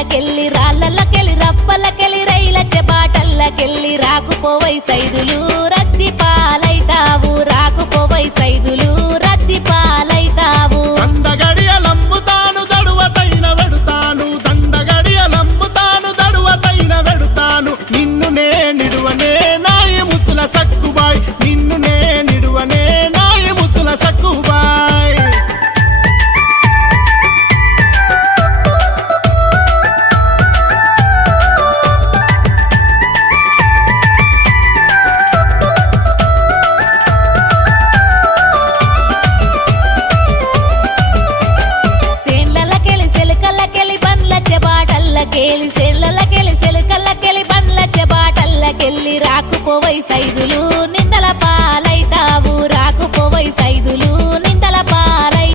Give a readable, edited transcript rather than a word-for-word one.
బాటల్లకెళ్ళి రాళ్ళకెళ్ళి రప్పలకెళ్ళి రైలచ్చే బాటల్లకెళ్ళి రాకుపోవై సైదులు రద్ది పాలైతావు రాకుపోవై సైదులు రద్ది పాలైతావు దండగడియలమ్ముతాను దడువతైన వెడుతాను దండగడియలమ్ముతాను దడువతైన వెడుతాను నిన్ను నే నిడువనే నాయ ముద్దుల సక్కుబాయ్ నిన్ను నే నిడువనే నాయ ముద్దుల సక్కుబాయ్ సేళ్ళకెళ్ళి సెలకల్లకెళ్ళి బండ్లచ్చే బాటల్లకెళ్ళి రాకుపోవై సైదులు